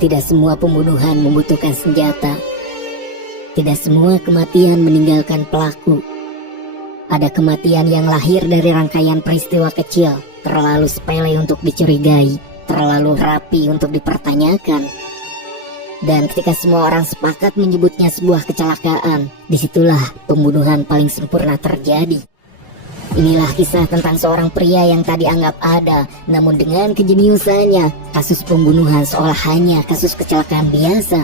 Tidak semua pembunuhan membutuhkan senjata. Tidak semua kematian meninggalkan pelaku. Ada kematian yang lahir dari rangkaian peristiwa kecil, terlalu sepele untuk dicurigai, terlalu rapi untuk dipertanyakan. Dan ketika semua orang sepakat menyebutnya sebuah kecelakaan, disitulah pembunuhan paling sempurna terjadi. Inilah kisah tentang seorang pria yang tak dianggap ada, namun dengan kejeniusannya, kasus pembunuhan seolah hanya kasus kecelakaan biasa.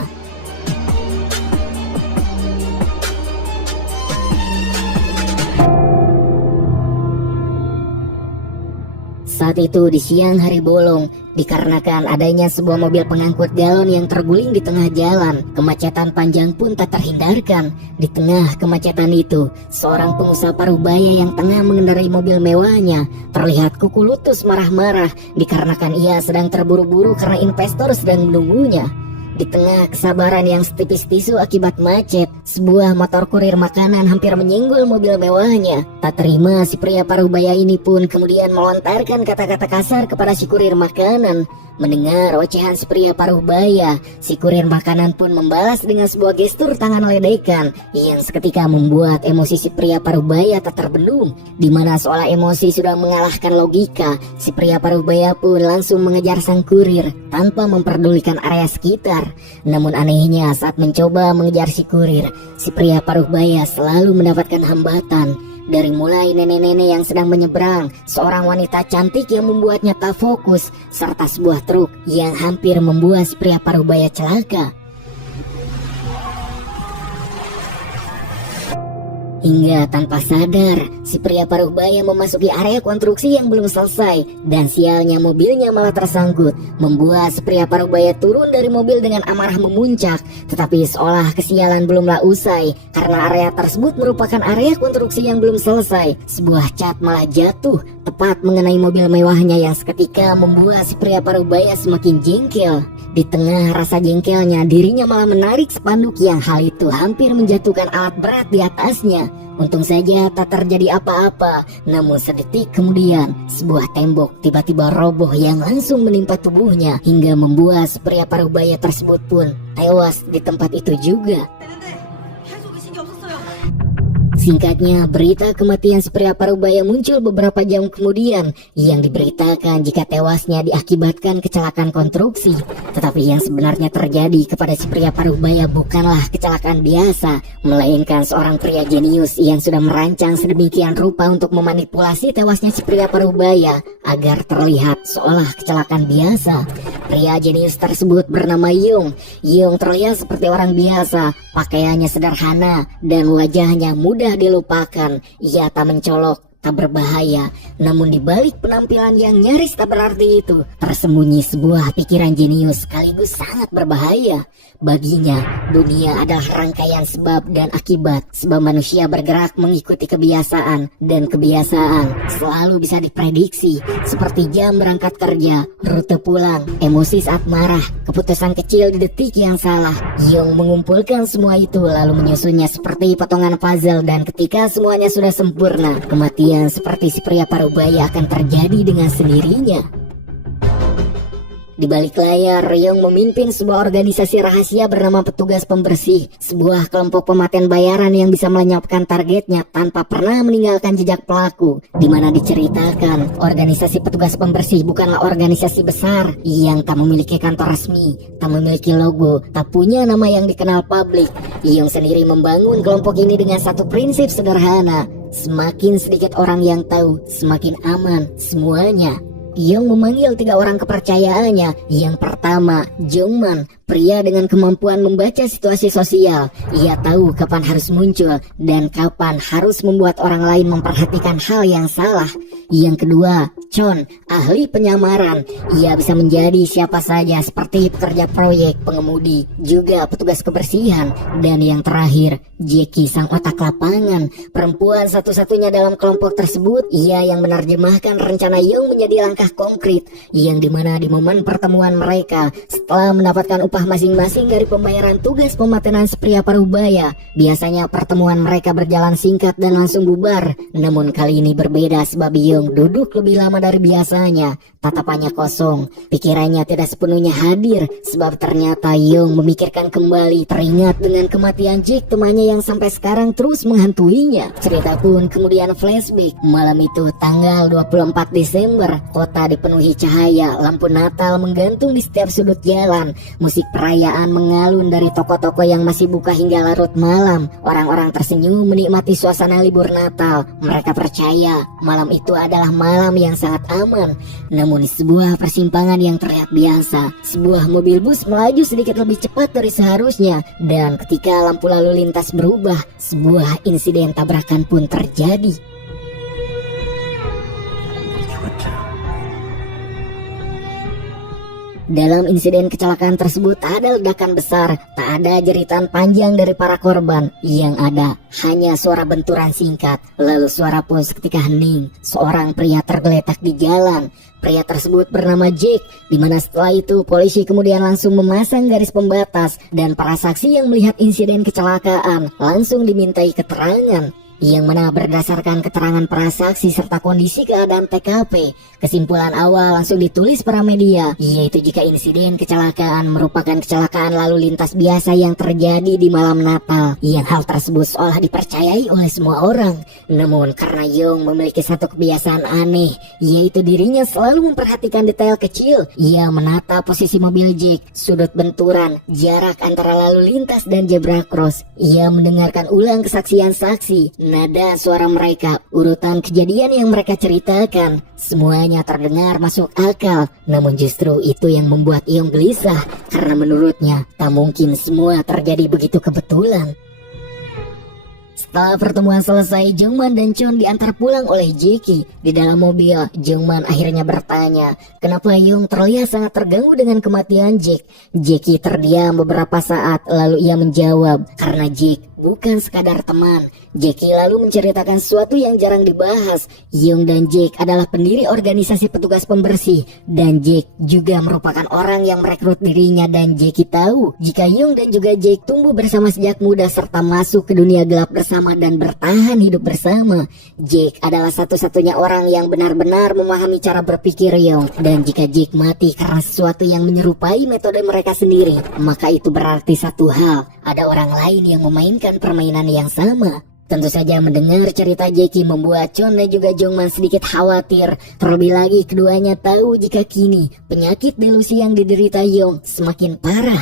Saat itu di siang hari bolong, dikarenakan adanya sebuah mobil pengangkut galon yang terguling di tengah jalan, kemacetan panjang pun tak terhindarkan. Di tengah kemacetan itu, seorang pengusaha paruh baya yang tengah mengendarai mobil mewahnya terlihat kuku lutus marah-marah dikarenakan ia sedang terburu-buru karena investor sedang menunggunya. Di tengah kesabaran yang setipis tisu akibat macet, sebuah motor kurir makanan hampir menyenggol mobil mewahnya. Tak terima, si pria paruh baya ini pun kemudian melontarkan kata-kata kasar kepada si kurir makanan. Mendengar ocehan si pria paruh baya, si kurir makanan pun membalas dengan sebuah gestur tangan ledekan yang seketika membuat emosi si pria paruh baya tak terbendung. Di mana seolah emosi sudah mengalahkan logika, si pria paruh baya pun langsung mengejar sang kurir tanpa memperdulikan area sekitar. Namun anehnya saat mencoba mengejar si kurir, si pria paruh baya selalu mendapatkan hambatan. Dari mulai nenek-nenek yang sedang menyeberang, seorang wanita cantik yang membuatnya tak fokus, serta sebuah truk yang hampir membuat si pria paruh baya celaka. Hingga tanpa sadar, si pria paruh baya memasuki area konstruksi yang belum selesai, dan sialnya mobilnya malah tersangkut, membuat si pria paruh baya turun dari mobil dengan amarah memuncak. Tetapi seolah kesialan belumlah usai, karena area tersebut merupakan area konstruksi yang belum selesai. Sebuah cat malah jatuh, tepat mengenai mobil mewahnya yang seketika membuat si pria paruh baya semakin jengkel. Di tengah rasa jengkelnya, dirinya malah menarik spanduk yang hal itu hampir menjatuhkan alat berat di atasnya. Untung saja tak terjadi apa-apa, namun sedetik kemudian sebuah tembok tiba-tiba roboh yang langsung menimpa tubuhnya hingga membuat si pria paruh baya tersebut pun tewas di tempat itu juga. Singkatnya, berita kematian si pria paruh baya muncul beberapa jam kemudian yang diberitakan jika tewasnya diakibatkan kecelakaan konstruksi. Tetapi yang sebenarnya terjadi kepada si pria paruh baya bukanlah kecelakaan biasa, melainkan seorang pria jenius yang sudah merancang sedemikian rupa untuk memanipulasi tewasnya si pria paruh baya agar terlihat seolah kecelakaan biasa. Pria jenius tersebut bernama Yung. Yung terlihat seperti orang biasa, pakaiannya sederhana dan wajahnya mudah dilupakan. Ia tak mencolok, tak berbahaya, namun di balik penampilan yang nyaris tak berarti itu tersembunyi sebuah pikiran jenius sekaligus sangat berbahaya. Baginya, dunia adalah rangkaian sebab dan akibat. Sebab manusia bergerak mengikuti kebiasaan, dan kebiasaan selalu bisa diprediksi, seperti jam berangkat kerja, rute pulang, emosi saat marah, keputusan kecil di detik yang salah. Yung mengumpulkan semua itu lalu menyusunnya seperti potongan puzzle, dan ketika semuanya sudah sempurna, kematian seperti si pria paruh baya akan terjadi dengan sendirinya. Di balik layar, Yung memimpin sebuah organisasi rahasia bernama Petugas Pembersih, sebuah kelompok pematen bayaran yang bisa melenyapkan targetnya tanpa pernah meninggalkan jejak pelaku. Di mana diceritakan, organisasi Petugas Pembersih bukanlah organisasi besar yang tak memiliki kantor resmi, tak memiliki logo, tak punya nama yang dikenal publik. Yung sendiri membangun kelompok ini dengan satu prinsip sederhana: semakin sedikit orang yang tahu, semakin aman semuanya. Yung memanggil 3 orang kepercayaannya. Yang pertama, Jungman, pria dengan kemampuan membaca situasi sosial. Ia tahu kapan harus muncul dan kapan harus membuat orang lain memperhatikan hal yang salah. Yang kedua, Chon, ahli penyamaran. Ia bisa menjadi siapa saja seperti pekerja proyek, pengemudi, juga petugas kebersihan. Dan yang terakhir, Jackie, sang otak lapangan, perempuan satu-satunya dalam kelompok tersebut. Ia yang menerjemahkan rencana Yung menjadi langkah konkret, yang dimana di momen pertemuan mereka setelah mendapatkan upah masing-masing dari pembayaran tugas pematenan si pria paruh baya, biasanya pertemuan mereka berjalan singkat dan langsung bubar. Namun kali ini berbeda sebab Yung duduk lebih lama dari biasanya. tatapannya kosong. Pikirannya tidak sepenuhnya hadir, sebab ternyata Young memikirkan kembali teringat dengan kematian Jack, temannya yang sampai sekarang terus menghantuinya. Cerita pun kemudian flashback. Malam itu tanggal 24 Desember, kota dipenuhi cahaya, lampu Natal menggantung di setiap sudut jalan, musik perayaan mengalun dari toko-toko yang masih buka hingga larut malam. Orang-orang tersenyum menikmati suasana libur Natal. Mereka percaya malam itu adalah malam yang sangat aman. Namun di sebuah persimpangan yang terlihat biasa, sebuah mobil bus melaju sedikit lebih cepat dari seharusnya, dan ketika lampu lalu lintas berubah, sebuah insiden tabrakan pun terjadi. Dalam insiden kecelakaan tersebut tak ada ledakan besar, tak ada jeritan panjang dari para korban. Yang ada hanya suara benturan singkat, lalu suara pun seketika hening. Seorang pria tergeletak di jalan. Pria tersebut bernama Jack, dimana setelah itu polisi kemudian langsung memasang garis pembatas, dan para saksi yang melihat insiden kecelakaan langsung dimintai keterangan. Yang mana berdasarkan keterangan para saksi serta kondisi keadaan TKP, kesimpulan awal langsung ditulis para media, yaitu jika insiden kecelakaan merupakan kecelakaan lalu lintas biasa yang terjadi di malam Natal, yang hal tersebut seolah dipercayai oleh semua orang. Namun karena Young memiliki satu kebiasaan aneh, yaitu dirinya selalu memperhatikan detail kecil. Ia menata posisi mobil Jack, sudut benturan, jarak antara lalu lintas dan zebra cross. Ia mendengarkan ulang kesaksian saksi, nada suara mereka, urutan kejadian yang mereka ceritakan. Semuanya terdengar masuk akal, namun justru itu yang membuat Young gelisah, karena menurutnya tak mungkin semua terjadi begitu kebetulan. Setelah pertemuan selesai, Jungman dan Chon diantar pulang oleh Jackie. Di dalam mobil, Jungman akhirnya bertanya, kenapa Young terlihat sangat terganggu dengan kematian Jack. Jackie terdiam beberapa saat, lalu ia menjawab, karena Jack bukan sekadar teman. Jackie lalu menceritakan sesuatu yang jarang dibahas. Young dan Jack adalah pendiri organisasi petugas pembersih, dan Jack juga merupakan orang yang merekrut dirinya. Dan Jackie tahu jika Young dan juga Jack tumbuh bersama sejak muda serta masuk ke dunia gelap bersama dan bertahan hidup bersama. Jack adalah satu-satunya orang yang benar-benar memahami cara berpikir Young, dan jika Jack mati karena sesuatu yang menyerupai metode mereka sendiri, maka itu berarti satu hal, ada orang lain yang memainkan permainan yang sama. Tentu saja mendengar cerita Jackie membuat Chon dan juga Jungman sedikit khawatir. Terlebih lagi keduanya tahu jika kini penyakit delusi yang diderita Young semakin parah.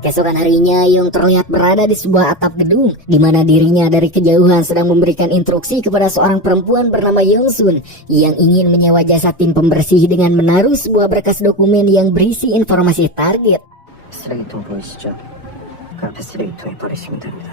Keesokan harinya, Young terlihat berada di sebuah atap gedung, di mana dirinya dari kejauhan sedang memberikan instruksi kepada seorang perempuan bernama Young-sun yang ingin menyewa jasa tim pembersih dengan menaruh sebuah berkas dokumen yang berisi informasi target. 쓰레기통 보이시죠? 그 앞에 쓰레기통에 버리시면 됩니다.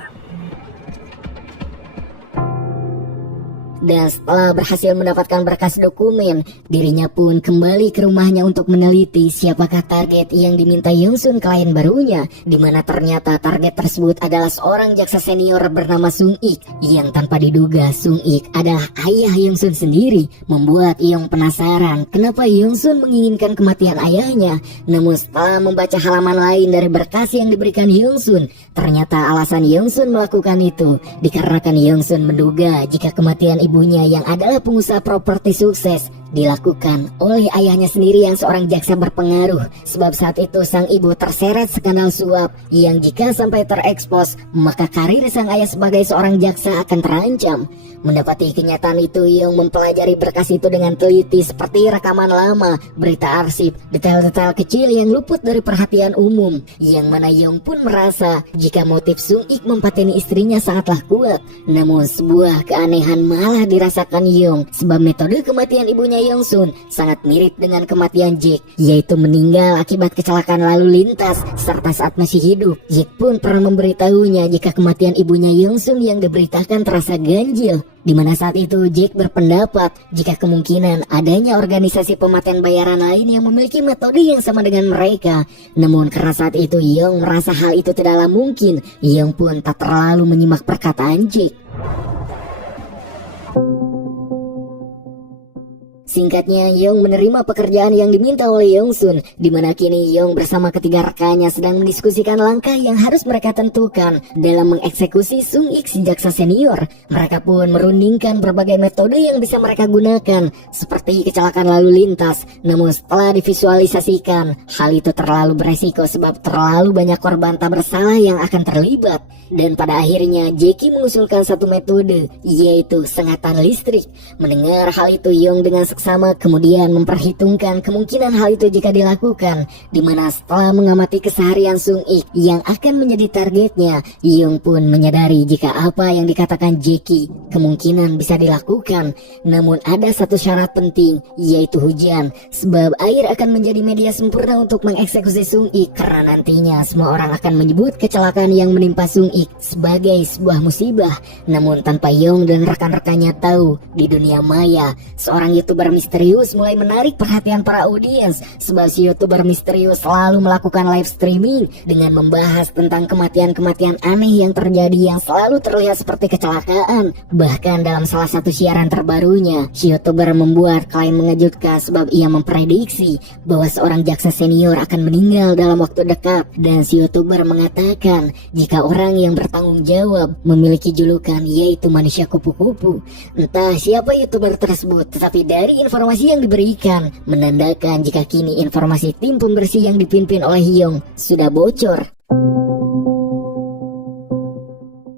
Dan setelah berhasil mendapatkan berkas dokumen, dirinya pun kembali ke rumahnya untuk meneliti siapakah target yang diminta Young-sun klien barunya, di mana ternyata target tersebut adalah seorang jaksa senior bernama Sung-ik, yang tanpa diduga Sung-ik adalah ayah Young-sun sendiri. Membuat Young penasaran kenapa Young-sun menginginkan kematian ayahnya. Namun setelah membaca halaman lain dari berkas yang diberikan Young-sun, ternyata alasan Young-sun melakukan itu dikarenakan Young-sun menduga jika kematian ibunya yang adalah pengusaha properti sukses dilakukan oleh ayahnya sendiri yang seorang jaksa berpengaruh. Sebab saat itu sang ibu terseret skandal suap yang jika sampai terekspos, maka karir sang ayah sebagai seorang jaksa akan terancam. Mendapati kenyataan itu, Young mempelajari berkas itu dengan teliti seperti rekaman lama, berita arsip, detail-detail kecil yang luput dari perhatian umum. Yang mana Young pun merasa jika motif Sung-ik mempateni istrinya sangatlah kuat. Namun sebuah keanehan malah dirasakan Young, sebab metode kematian ibunya Young-sun sangat mirip dengan kematian Jack, yaitu meninggal akibat kecelakaan lalu lintas serta saat masih hidup. Jack pun pernah memberitahunya jika kematian ibunya Young-sun yang diberitakan terasa ganjil, di mana saat itu Jack berpendapat jika kemungkinan adanya organisasi pematen bayaran lain yang memiliki metode yang sama dengan mereka. Namun karena saat itu Young merasa hal itu tidaklah mungkin, Young pun tak terlalu menyimak perkataan Jack. Singkatnya, Yong menerima pekerjaan yang diminta oleh Yongsun, di mana kini Yong bersama ketiga rekannya sedang mendiskusikan langkah yang harus mereka tentukan dalam mengeksekusi Sung Ik si jaksa senior. Mereka pun merundingkan berbagai metode yang bisa mereka gunakan, seperti kecelakaan lalu lintas. Namun setelah divisualisasikan, hal itu terlalu beresiko sebab terlalu banyak korban tak bersalah yang akan terlibat. Dan pada akhirnya Jackie mengusulkan satu metode, yaitu sengatan listrik. Mendengar hal itu, Yong dengan seksama kemudian memperhitungkan kemungkinan hal itu jika dilakukan, di mana setelah mengamati keseharian Sung Ik yang akan menjadi targetnya, Yong pun menyadari jika apa yang dikatakan Jackie kemungkinan bisa dilakukan. Namun ada satu syarat penting, yaitu hujan, sebab air akan menjadi media sempurna untuk mengeksekusi Sung Ik, karena nantinya semua orang akan menyebut kecelakaan yang menimpa Sung Ik sebagai sebuah musibah. Namun tanpa Yong dan rekan-rekannya tahu, di dunia maya seorang YouTuber misterius mulai menarik perhatian para audiens, sebab si YouTuber misterius selalu melakukan live streaming dengan membahas tentang kematian-kematian aneh yang terjadi yang selalu terlihat seperti kecelakaan. Bahkan dalam salah satu siaran terbarunya, si YouTuber membuat klaim mengejutkan sebab ia memprediksi bahwa seorang jaksa senior akan meninggal dalam waktu dekat, dan si YouTuber mengatakan jika orang yang bertanggung jawab memiliki julukan yaitu manusia kupu-kupu. Entah siapa YouTuber tersebut, tetapi dari informasi yang diberikan menandakan jika kini informasi tim pembersih yang dipimpin oleh Hyung sudah bocor.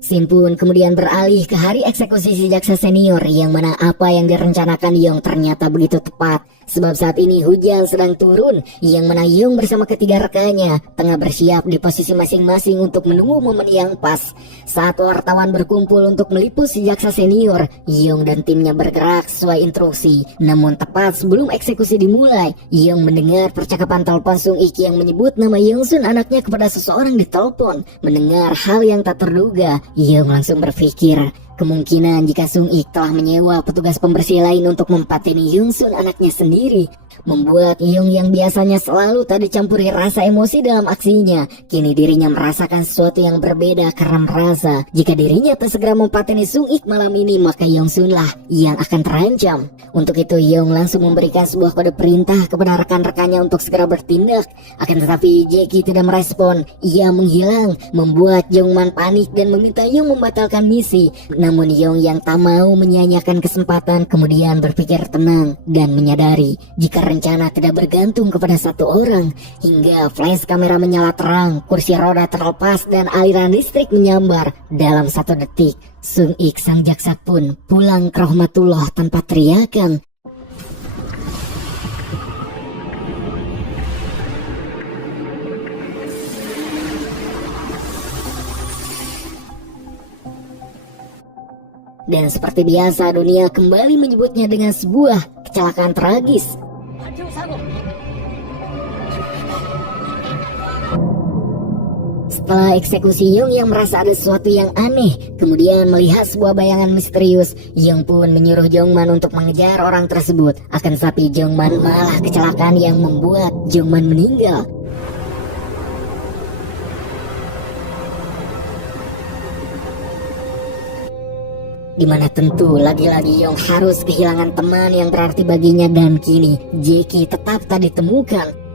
Scene pun kemudian beralih ke hari eksekusi si jaksa senior, yang mana apa yang direncanakan Yong ternyata begitu tepat. Sebab saat ini hujan sedang turun, yang mana Yong bersama ketiga rekannya tengah bersiap di posisi masing-masing untuk menunggu momen yang pas. Saat wartawan berkumpul untuk meliput si jaksa senior, Yong dan timnya bergerak sesuai instruksi. Namun tepat sebelum eksekusi dimulai, Yong mendengar percakapan telepon Sung Ik yang menyebut nama Yongsun anaknya kepada seseorang di telepon. Mendengar hal yang tak terduga, Yong langsung berpikir kemungkinan jika Sung Ik telah menyewa petugas pembersih lain untuk mempateni Yongsun anaknya sendiri. Membuat Yong yang biasanya selalu tak dicampuri rasa emosi dalam aksinya, kini dirinya merasakan sesuatu yang berbeda karena merasa jika dirinya tak segera mempateni Sung Ik malam ini, maka Yongsun lah yang akan terancam. Untuk itu Yong langsung memberikan sebuah kode perintah kepada rekan-rekannya untuk segera bertindak. Akan tetapi Jackie tidak merespon, ia menghilang, membuat Jongman panik dan meminta Yong membatalkan misi. Namun Yong yang tak mau menyia-nyiakan kesempatan kemudian berpikir tenang dan menyadari jika rencana tidak bergantung kepada satu orang. Hingga flash kamera menyala terang, kursi roda terlepas dan aliran listrik menyambar. Dalam 1 detik, Sung Ik sang jaksa pun pulang ke rahmatullah tanpa teriakan. Dan seperti biasa, dunia kembali menyebutnya dengan sebuah kecelakaan tragis. Setelah eksekusi, Yong yang merasa ada sesuatu yang aneh, kemudian melihat sebuah bayangan misterius. Yong pun menyuruh Jongman untuk mengejar orang tersebut. Akan tetapi Jongman malah kecelakaan yang membuat Jongman meninggal. Dimana tentu lagi-lagi Yong harus kehilangan teman yang berarti baginya, dan kini Jackie tetap tak ditemukan.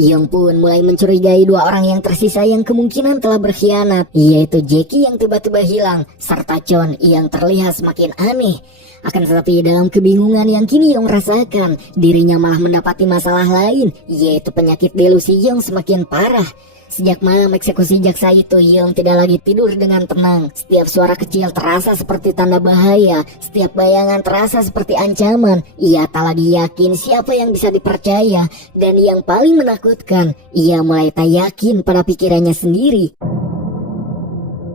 Yong pun mulai mencurigai 2 orang yang tersisa yang kemungkinan telah berkhianat, yaitu Jackie yang tiba-tiba hilang, serta Chon yang terlihat semakin aneh. Akan tetapi dalam kebingungan yang kini Yong rasakan, dirinya malah mendapati masalah lain, yaitu penyakit delusi Yong semakin parah. Sejak malam eksekusi jaksa itu, Yong tidak lagi tidur dengan tenang. Setiap suara kecil terasa seperti tanda bahaya, setiap bayangan terasa seperti ancaman. Ia tak lagi yakin siapa yang bisa dipercaya, dan yang paling menakutkan, ia mulai tak yakin pada pikirannya sendiri.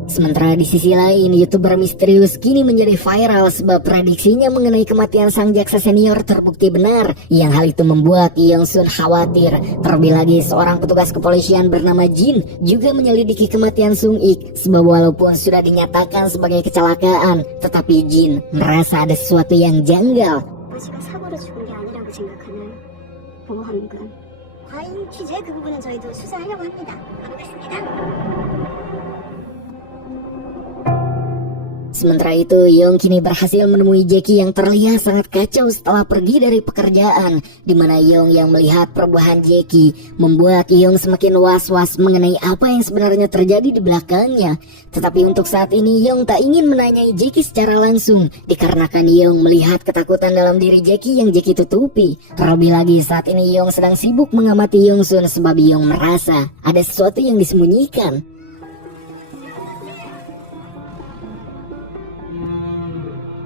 Sementara di sisi lain, YouTuber misterius kini menjadi viral sebab prediksinya mengenai kematian sang jaksa senior terbukti benar, yang hal itu membuat Yongsun khawatir. Terlebih lagi seorang petugas kepolisian bernama Jin juga menyelidiki kematian Sung Ik, sebab walaupun sudah dinyatakan sebagai kecelakaan, tetapi Jin merasa ada sesuatu yang janggal. 아버지가 사고로 죽은 게 아니라고 생각하는 보험금 과잉 취재 그 부분은 저희도 수사하려고 합니다. 가보겠습니다. Sementara itu, Yong kini berhasil menemui Jackie yang terlihat sangat kacau setelah pergi dari pekerjaan, di mana Yong yang melihat perubahan Jackie membuat Yong semakin was-was mengenai apa yang sebenarnya terjadi di belakangnya. Tetapi untuk saat ini Yong tak ingin menanyai Jackie secara langsung, dikarenakan Yong melihat ketakutan dalam diri Jackie yang Jackie tutupi. Terlebih lagi saat ini Yong sedang sibuk mengamati Yongsun sebab Yong merasa ada sesuatu yang disembunyikan.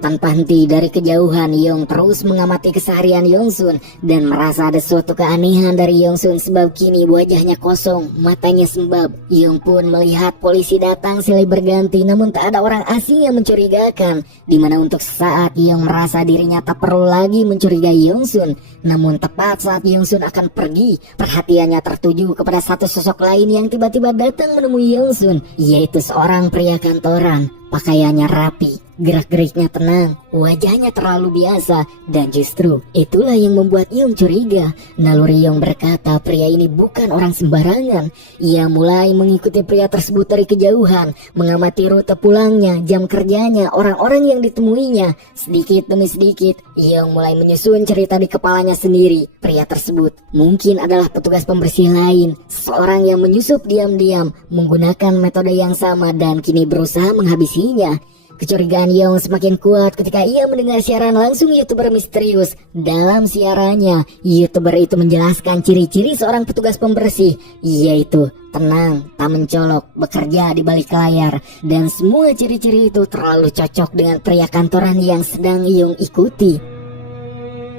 Tanpa henti dari kejauhan, Yong terus mengamati keseharian Yongsun dan merasa ada suatu keanehan dari Yongsun sebab kini wajahnya kosong, matanya sembab. Yong pun melihat polisi datang silih berganti namun tak ada orang asing yang mencurigakan, dimana untuk sesaat Yong merasa dirinya tak perlu lagi mencurigai Yongsun. Namun tepat saat Yongsun akan pergi, perhatiannya tertuju kepada satu sosok lain yang tiba-tiba datang menemui Yongsun, yaitu seorang pria kantoran. Pakaiannya rapi, gerak-geriknya tenang, wajahnya terlalu biasa, dan justru itulah yang membuat Yong curiga. Naluri Yong berkata pria ini bukan orang sembarangan. Ia mulai mengikuti pria tersebut dari kejauhan, mengamati rute pulangnya, jam kerjanya, orang-orang yang ditemuinya. Sedikit demi sedikit, Yong mulai menyusun cerita di kepalanya sendiri. Pria tersebut mungkin adalah petugas pembersih lain, seorang yang menyusup diam-diam, menggunakan metode yang sama dan kini berusaha menghabisi. Kecurigaan Yong semakin kuat ketika ia mendengar siaran langsung YouTuber misterius. Dalam siarannya, YouTuber itu menjelaskan ciri-ciri seorang petugas pembersih, yaitu tenang, tak mencolok, bekerja di balik layar, dan semua ciri-ciri itu terlalu cocok dengan pria kantoran yang sedang Yong ikuti.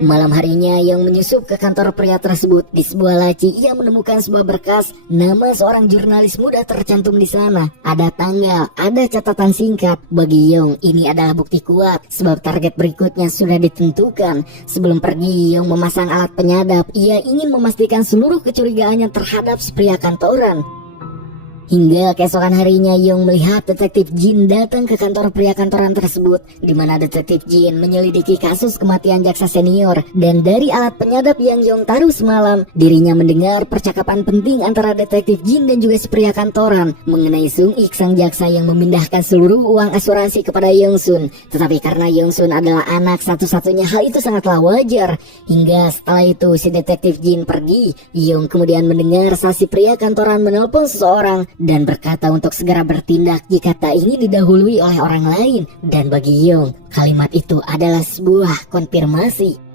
Malam harinya Yong menyusup ke kantor pria tersebut. Di sebuah laci ia menemukan sebuah berkas. Nama seorang jurnalis muda tercantum di sana. Ada tanggal, ada catatan singkat. Bagi Yong ini adalah bukti kuat sebab target berikutnya sudah ditentukan. Sebelum pergi Yong memasang alat penyadap. Ia ingin memastikan seluruh kecurigaannya terhadap si pria kantoran. Hingga keesokan harinya Yong melihat detektif Jin datang ke kantor pria kantoran tersebut, di mana detektif Jin menyelidiki kasus kematian jaksa senior. Dan dari alat penyadap yang Yong taruh semalam, dirinya mendengar percakapan penting antara detektif Jin dan juga si pria kantoran mengenai Sung Ik sang jaksa yang memindahkan seluruh uang asuransi kepada Yongsun. Tetapi karena Yongsun adalah anak satu-satunya, hal itu sangatlah wajar. Hingga setelah itu si detektif Jin pergi, Yong kemudian mendengar saat si pria kantoran menelpon seseorang dan berkata untuk segera bertindak jika tak ingin didahului oleh orang lain. Dan bagi Yong, kalimat itu adalah sebuah konfirmasi.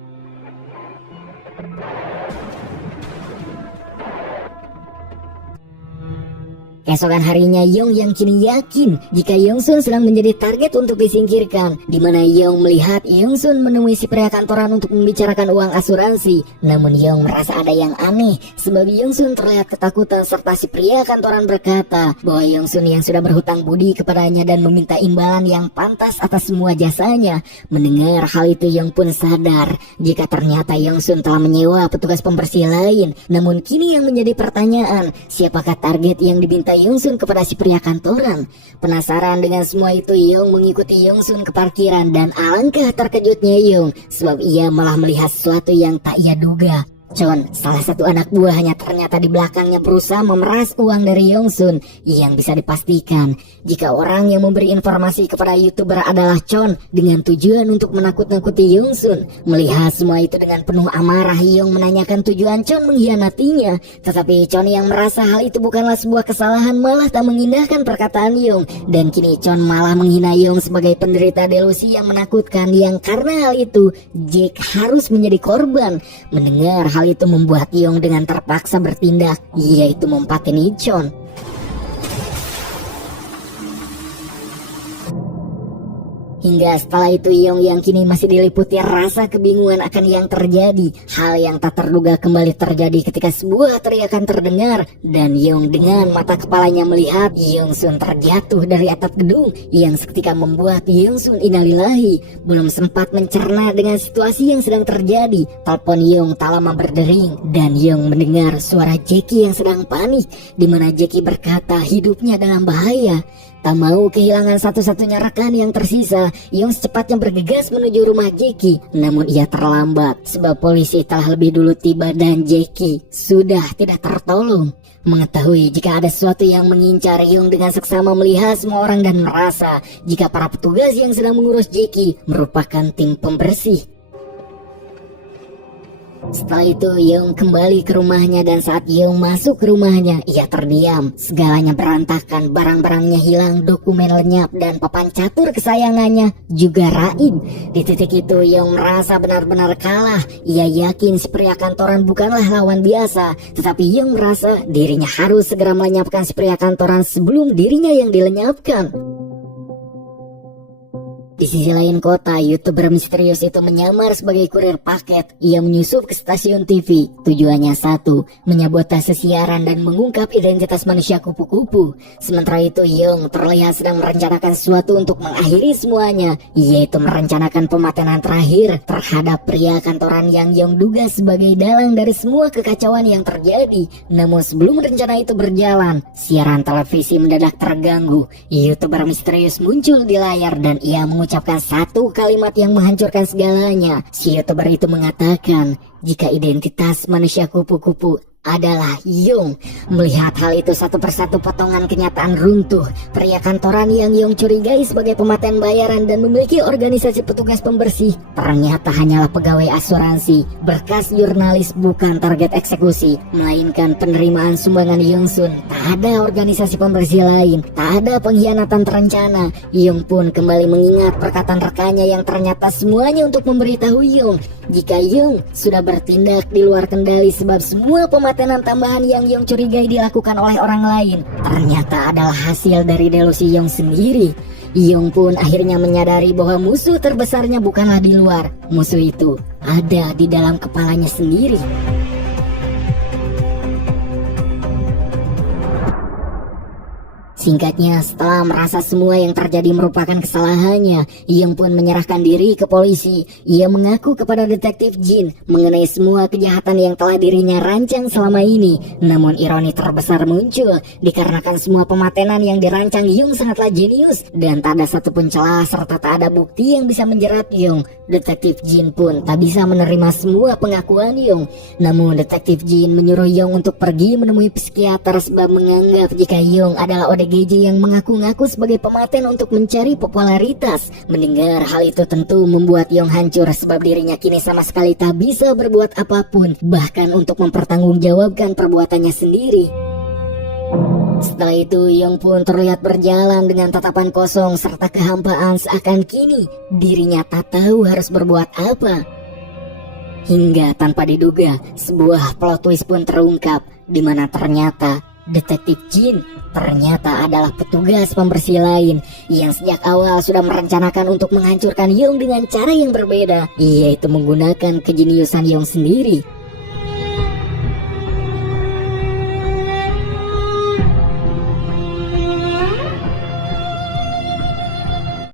Keesokan harinya Yong yang kini yakin jika Yongsun sedang menjadi target untuk disingkirkan, di mana Yong melihat Yongsun menemui si pria kantoran untuk membicarakan uang asuransi. Namun Yong merasa ada yang aneh sebab Yongsun terlihat ketakutan serta si pria kantoran berkata bahwa Yongsun yang sudah berhutang budi kepadanya dan meminta imbalan yang pantas atas semua jasanya. Mendengar hal itu Yong pun sadar jika ternyata Yongsun telah menyewa petugas pembersih lain. Namun kini yang menjadi pertanyaan, siapakah target yang diminta Yongsun kepada si pria kantoran? Penasaran dengan semua itu, Yong mengikuti Yongsun ke parkiran dan alangkah terkejutnya Yong sebab ia malah melihat sesuatu yang tak ia duga. Chon, salah satu anak buahnya, ternyata di belakangnya berusaha memeras uang dari Yongsun. Yang bisa dipastikan jika orang yang memberi informasi kepada YouTuber adalah Chon dengan tujuan untuk menakut-nakuti Yongsun. Melihat semua itu dengan penuh amarah, Yong menanyakan tujuan Chon mengkhianatinya. Tetapi Chon yang merasa hal itu bukanlah sebuah kesalahan malah tak mengindahkan perkataan Yong. Dan kini Chon malah menghina Yong sebagai penderita delusi yang menakutkan, yang karena hal itu Jack harus menjadi korban. Mendengar hal itu membuat Yong dengan terpaksa bertindak, yaitu mempateni Chon. Hingga setelah itu Yong yang kini masih diliputi rasa kebingungan akan yang terjadi. Hal yang tak terduga kembali terjadi ketika sebuah teriakan terdengar. Dan Yong dengan mata kepalanya melihat Yongsun terjatuh dari atap gedung, yang seketika membuat Yongsun innalillahi. Belum sempat mencerna dengan situasi yang sedang terjadi, telepon Yong tak lama berdering. Dan Yong mendengar suara Jackie yang sedang panik, di mana Jackie berkata hidupnya dalam bahaya. Tak mau kehilangan satu-satunya rekan yang tersisa, Yong secepatnya bergegas menuju rumah Jackie. Namun ia terlambat sebab polisi telah lebih dulu tiba dan Jackie sudah tidak tertolong. Mengetahui jika ada sesuatu yang mengincar, Young dengan seksama melihat semua orang dan merasa jika para petugas yang sedang mengurus Jackie merupakan tim pembersih. Setelah itu Young kembali ke rumahnya dan saat Young masuk ke rumahnya, ia terdiam. Segalanya berantakan, barang-barangnya hilang, dokumen lenyap dan papan catur kesayangannya juga raib. Di titik itu Young merasa benar-benar kalah. Ia yakin si pria kantoran bukanlah lawan biasa, tetapi Young merasa dirinya harus segera melenyapkan si pria kantoran sebelum dirinya yang dilenyapkan. Di sisi lain kota, YouTuber misterius itu menyamar sebagai kurir paket. Ia menyusup ke stasiun TV. Tujuannya satu, menyabotase siaran dan mengungkap identitas manusia kupu-kupu. Sementara itu Young terlihat sedang merencanakan sesuatu untuk mengakhiri semuanya, yaitu merencanakan pematenan terakhir terhadap pria kantoran yang Young duga sebagai dalang dari semua kekacauan yang terjadi. Namun sebelum rencana itu berjalan, siaran televisi mendadak terganggu. YouTuber misterius muncul di layar dan ia mengucapkan satu kalimat yang menghancurkan segalanya. Si YouTuber itu mengatakan jika identitas manusia kupu-kupu adalah Young. Melihat hal itu, satu persatu potongan kenyataan runtuh. Pria kantoran yang Young curigai sebagai pematen bayaran dan memiliki organisasi petugas pembersih ternyata hanyalah pegawai asuransi, berkas jurnalis, bukan target eksekusi, melainkan penerimaan sumbangan Young Sun. Tak ada organisasi pembersih lain, tak ada pengkhianatan terencana. Young pun kembali mengingat perkataan rekannya yang ternyata semuanya untuk memberitahu Young jika Young sudah bertindak di luar kendali, sebab semua pematenan tambahan yang Young curigai dilakukan oleh orang lain ternyata adalah hasil dari delusi Young sendiri. Young pun akhirnya menyadari bahwa musuh terbesarnya bukanlah di luar, musuh itu ada di dalam kepalanya sendiri. Singkatnya, setelah merasa semua yang terjadi merupakan kesalahannya, Young pun menyerahkan diri ke polisi. Ia mengaku kepada detektif Jin mengenai semua kejahatan yang telah dirinya rancang selama ini. Namun ironi terbesar muncul dikarenakan semua pematenan yang dirancang Young sangatlah jenius dan tak ada satupun celah serta tak ada bukti yang bisa menjerat Young. Detektif Jin pun tak bisa menerima semua pengakuan Young. Namun detektif Jin menyuruh Young untuk pergi menemui psikiater sebab menganggap jika Young adalah ODGJ yang mengaku-ngaku sebagai pematen untuk mencari popularitas. Mendengar hal itu tentu membuat Young hancur sebab dirinya kini sama sekali tak bisa berbuat apapun, bahkan untuk mempertanggungjawabkan perbuatannya sendiri. Setelah itu Young pun terlihat berjalan dengan tatapan kosong serta kehampaan, seakan kini dirinya tak tahu harus berbuat apa. Hingga tanpa diduga sebuah plot twist pun terungkap, di mana ternyata detektif Jin ternyata adalah petugas pembersih lain yang sejak awal sudah merencanakan untuk menghancurkan Young dengan cara yang berbeda, yaitu menggunakan kejeniusan Young sendiri.